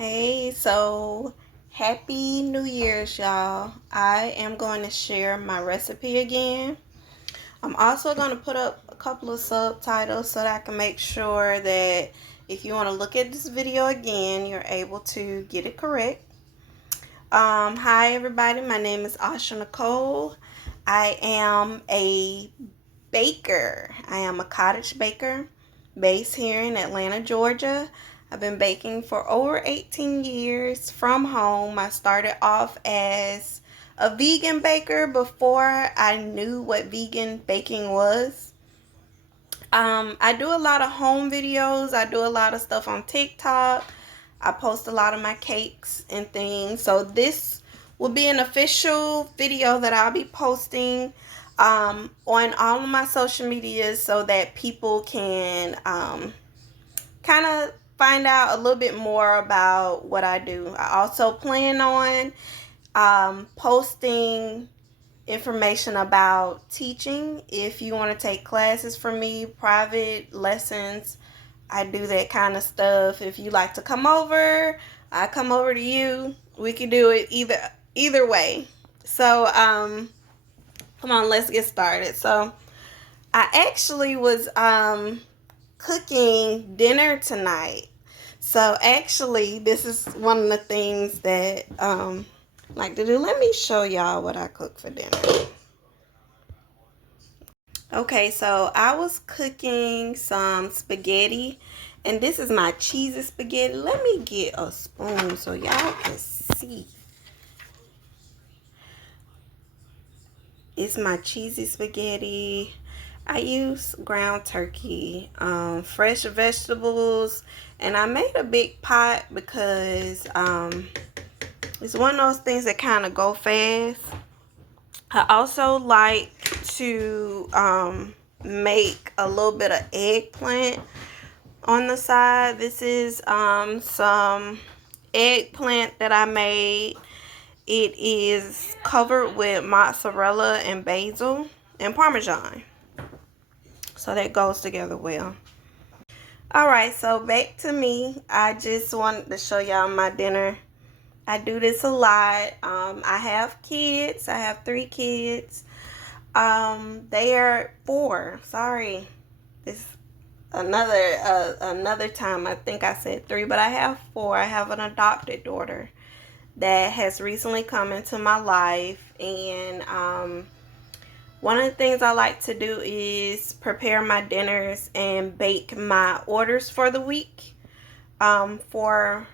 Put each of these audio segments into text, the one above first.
Hey, so happy New Year's, y'all. I am going to share my recipe again. I'm also going to put up a couple of subtitles so that I can make sure that if you want to look at this video again, you're able to get it correct. Hi, everybody. My name is Osharr Nicole. I am a baker. I am a cottage baker based here in Atlanta, Georgia. I've been baking for over 18 years from home. I started off as a vegan baker before I knew what vegan baking was. I do a lot of home videos. I do a lot of stuff on TikTok. I post a lot of my cakes and things. So this will be an official video that I'll be posting on all of my social medias so that people can kind of find out a little bit more about what I do. I also plan on posting information about teaching. If you want to take classes from me, private lessons, I do that kind of stuff. If you like to come over, I come over to you. We can do it either way. So come on, let's get started. So I actually was cooking dinner tonight. So actually, this is one of the things that I like to do. Let me show y'all what I cook for dinner. Okay, so I was cooking some spaghetti, and this is my cheesy spaghetti. Let me get a spoon so y'all can see. It's my cheesy spaghetti. I use ground turkey, fresh vegetables, and I made a big pot because it's one of those things that kind of go fast. I also like to make a little bit of eggplant on the side. This is some eggplant that I made. It is covered with mozzarella and basil and parmesan. So that goes together well. Alright, so back to me. I just wanted to show y'all my dinner. I do this a lot. I have kids. I have 3 kids. They are 4. Sorry. This another time. I think I said 3, but I have 4. I have an adopted daughter that has recently come into my life, and one of the things I like to do is prepare my dinners and bake my orders for the week, for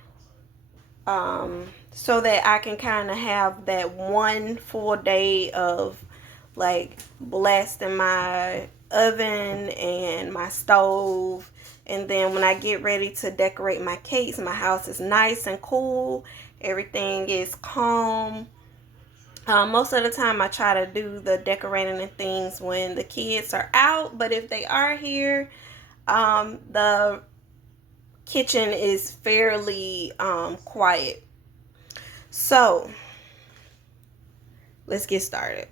so that I can kind of have that one full day of like blasting my oven and my stove. And then when I get ready to decorate my cakes, my house is nice and cool. Everything is calm. Most of the time I try to do the decorating and things when the kids are out. But if they are here, the kitchen is fairly quiet. So let's get started.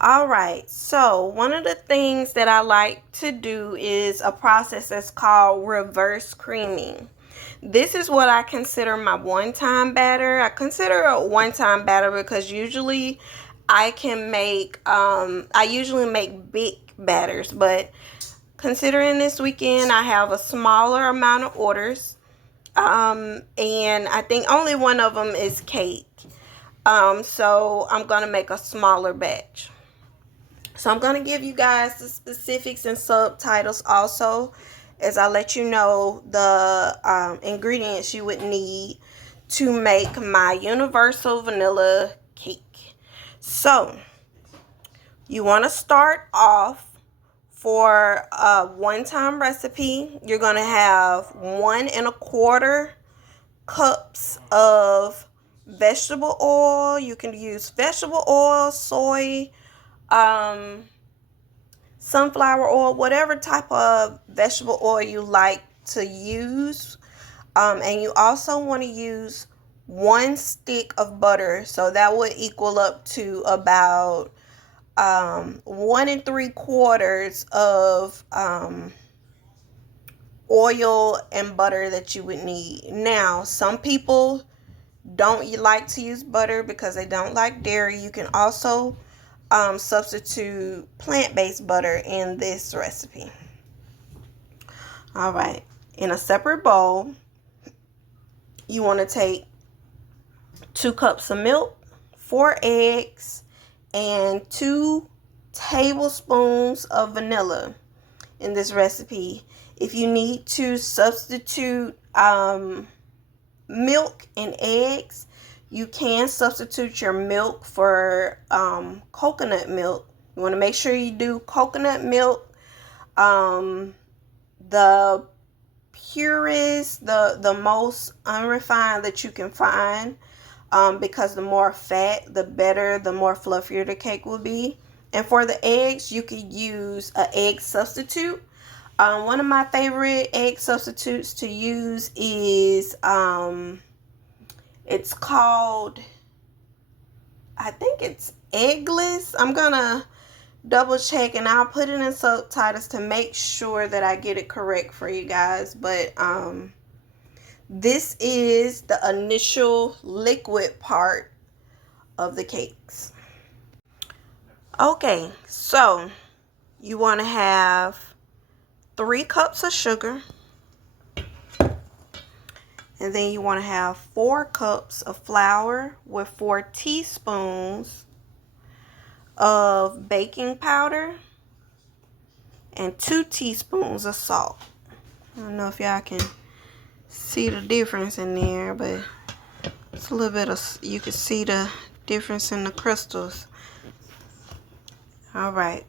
Alright, so one of the things that I like to do is a process that's called reverse creaming. This is what I consider my one-time batter. I consider it a one-time batter because usually I can make, I usually make big batters, but considering this weekend I have a smaller amount of orders, and I think only one of them is cake. So I'm going to make a smaller batch. So I'm going to give you guys the specifics and subtitles also as I let you know the ingredients you would need to make my universal vanilla cake. So you want to start off for a one-time recipe. You're going to have 1 1/4 cups of vegetable oil. You can use vegetable oil, soy, sunflower oil, whatever type of vegetable oil you like to use. And you also want to use 1 stick of butter, so that would equal up to about 1 3/4 of oil and butter that you would need. Now, some people don't like to use butter because they don't like dairy. You can also substitute plant-based butter in this recipe. All right, in a separate bowl, you want to take 2 cups of milk, 4 eggs, and 2 tablespoons of vanilla in this recipe. If you need to substitute milk and eggs, you can substitute your milk for coconut milk. You want to make sure you do coconut milk, the purest, the most unrefined that you can find, because the more fat, the better, the more fluffier the cake will be. And for the eggs, you could use an egg substitute. One of my favorite egg substitutes to use is, it's called, I think it's eggless. I'm gonna double check and I'll put it in subtitles to make sure that I get it correct for you guys. But this is the initial liquid part of the cakes. Okay, so you want to have 3 cups of sugar, and then you want to have 4 cups of flour with 4 teaspoons of baking powder and 2 teaspoons of salt. I don't know if y'all can see the difference in there, but it's a little bit of, you can see the difference in the crystals. All right.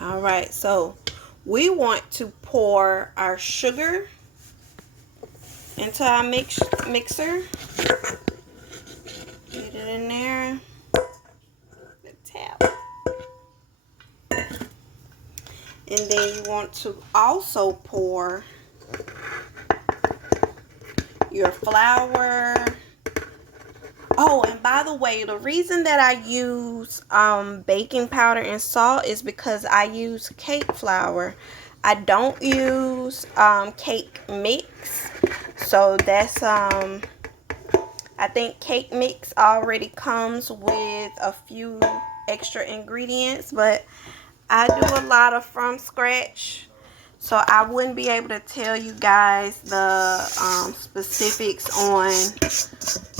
All right, so we want to pour our sugar into our mixer. Get it in there. The tap. And then you want to also pour your flour. Oh, and by the way, the reason that I use baking powder and salt is because I use cake flour. I don't use cake mix. So that's, I think cake mix already comes with a few extra ingredients, but I do a lot of from scratch. So I wouldn't be able to tell you guys the specifics on,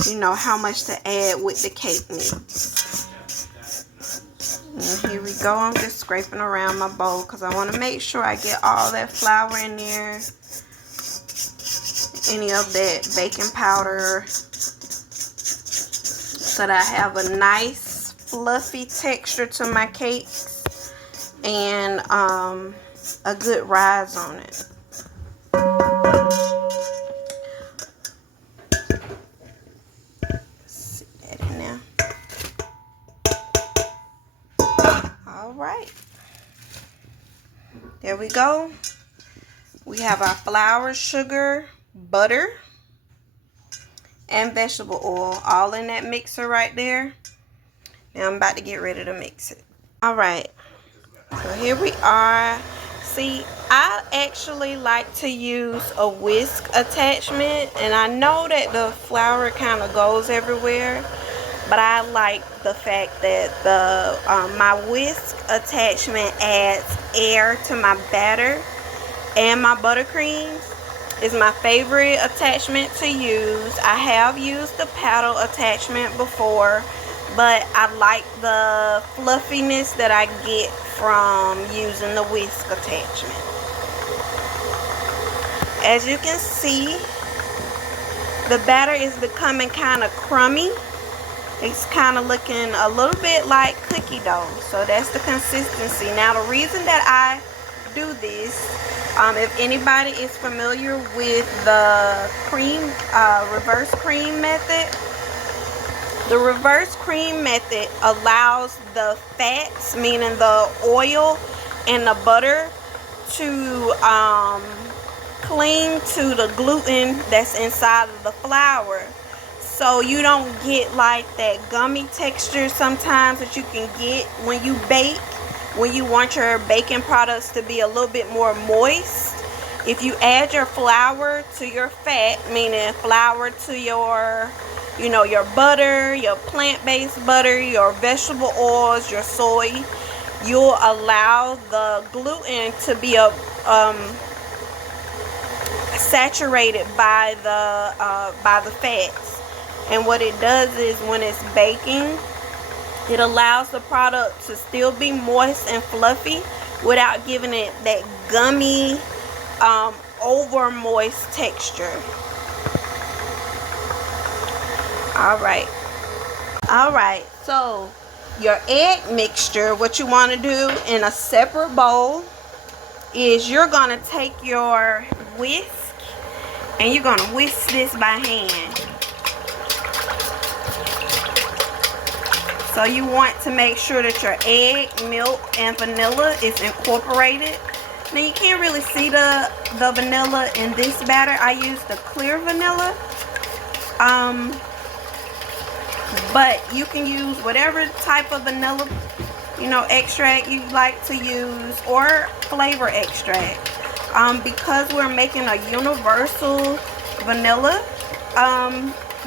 you know, how much to add with the cake mix. And here we go. I'm just scraping around my bowl because I want to make sure I get all that flour in there, any of that baking powder, so that I have a nice fluffy texture to my cakes and a good rise on it. See that in there. All right. There we go. We have our flour, sugar, butter, and vegetable oil all in that mixer right there. Now I'm about to get ready to mix it. All right. So here we are. See, I actually like to use a whisk attachment, and I know that the flour kind of goes everywhere, but I like the fact that the my whisk attachment adds air to my batter, and my buttercreams is my favorite attachment to use. I have used the paddle attachment before, but I like the fluffiness that I get from using the whisk attachment. As you can see, the batter is becoming kind of crummy. It's kind of looking a little bit like cookie dough. So that's the consistency. Now the reason that I do this, if anybody is familiar with the reverse cream method, the reverse cream method allows the fats, meaning the oil and the butter, to cling to the gluten that's inside of the flour. So you don't get like that gummy texture sometimes that you can get when you bake. when you want your baking products to be a little bit more moist, if you add your flour to your fat, meaning flour to your, your butter, your plant-based butter, your vegetable oils, your soy, you'll allow the gluten to be saturated by the fats. And what it does is, when it's baking, it allows the product to still be moist and fluffy without giving it that gummy, over moist texture. Alright, so your egg mixture, what you want to do in a separate bowl is you're going to take your whisk and you're going to whisk this by hand. So you want to make sure that your egg, milk, and vanilla is incorporated. Now you can't really see the vanilla in this batter. I use the clear vanilla. But you can use whatever type of vanilla, extract you like to use, or flavor extract. Because we're making a universal vanilla,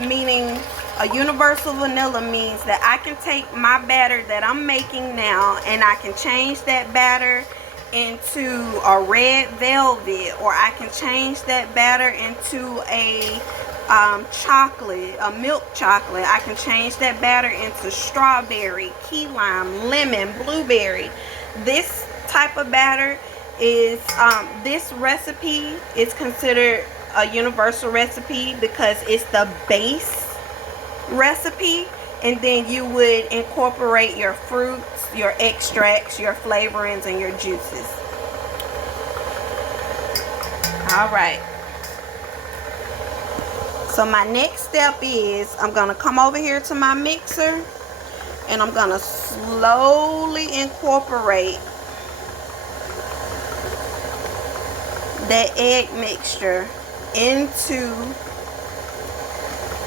meaning a universal vanilla means that I can take my batter that I'm making now and I can change that batter into a red velvet, or I can change that batter into a milk chocolate. I can change that batter into strawberry, key lime, lemon, blueberry. This type of batter is, this recipe is considered a universal recipe because it's the base recipe, and then you would incorporate your fruits, your extracts, your flavorings, and your juices. Alright, so my next step is I'm going to come over here to my mixer and I'm going to slowly incorporate that egg mixture into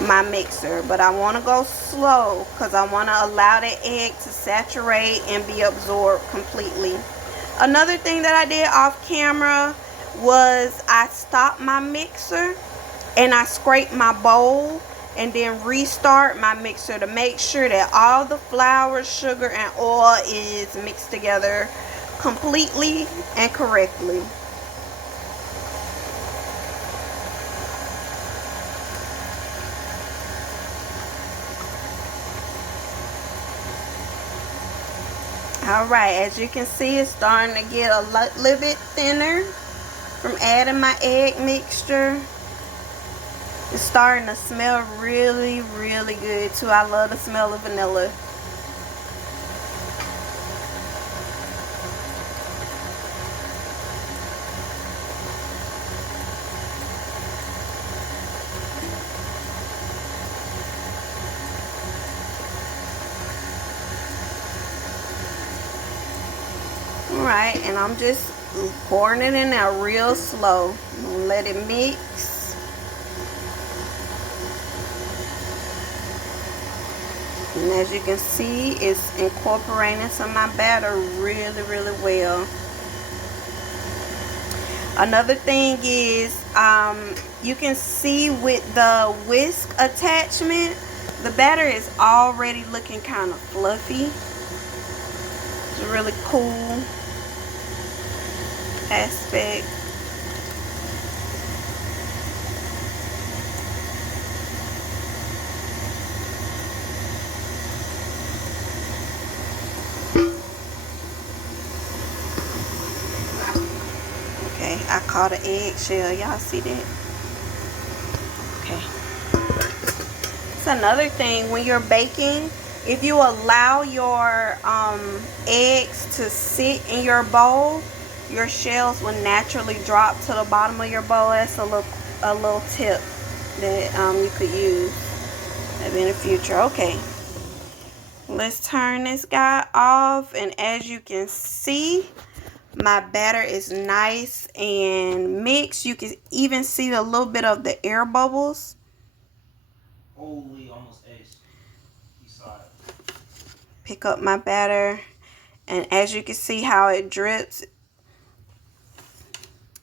my mixer. But I want to go slow because I want to allow the egg to saturate and be absorbed completely. Another thing that I did off camera was I stopped my mixer and I scraped my bowl and then restart my mixer to make sure that all the flour, sugar, and oil is mixed together completely and correctly. Alright, as you can see, it's starting to get a little bit thinner from adding my egg mixture. It's starting to smell really, really good too. I love the smell of vanilla. Alright, and I'm just pouring it in there real slow. Let it mix. And as you can see, it's incorporating some of my batter really, really well. Another thing is, you can see with the whisk attachment, the batter is already looking kind of fluffy. It's a really cool aspect. Okay, I caught an eggshell. Y'all see that? Okay. It's another thing when you're baking. If you allow your eggs to sit in your bowl, your shells will naturally drop to the bottom of your bowl. That's a little tip that you could use maybe in the future. Okay, let's turn this guy off, and as you can see, my batter is nice and mixed. You can even see a little bit of the air bubbles. Holy, almost ace. You saw it. Pick up my batter And as you can see how it drips,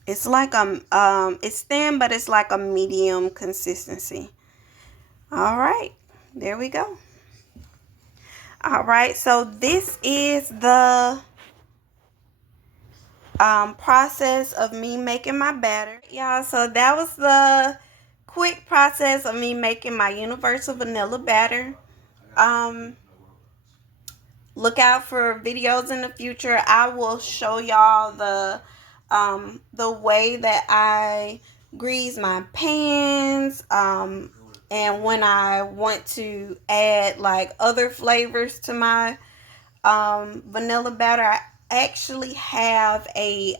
it's like it's thin, but it's like a medium consistency. All right, there we go. All right, so this is the process of me making my batter, y'all. So that was the quick process of me making my universal vanilla batter. Look out for videos in the future. I will show y'all the way that I grease my pans, and when I want to add like other flavors to my vanilla batter. I actually have a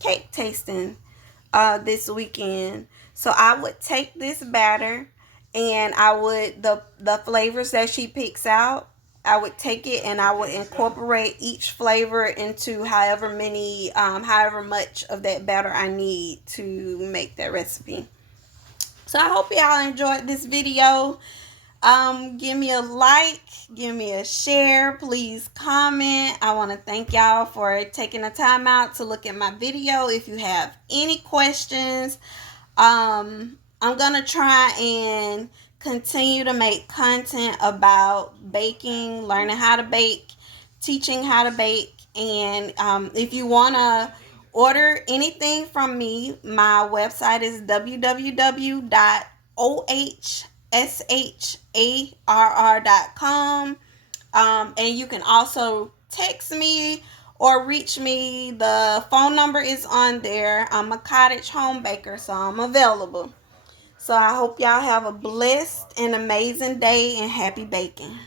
cake tasting this weekend. So I would take this batter, and I would the flavors that she picks out, I would take it and I would incorporate each flavor into however much of that batter I need to make that recipe. So I hope y'all enjoyed this video. Give me a like, give me a share, please comment. I want to thank y'all for taking the time out to look at my video. If you have any questions, I'm gonna try and continue to make content about baking, learning how to bake, teaching how to bake. And if you want to order anything from me, my website is www.ohsharr.com. And you can also text me or reach me. The phone number is on there. I'm a cottage home baker, so I'm available. So I hope y'all have a blessed and amazing day, and happy baking.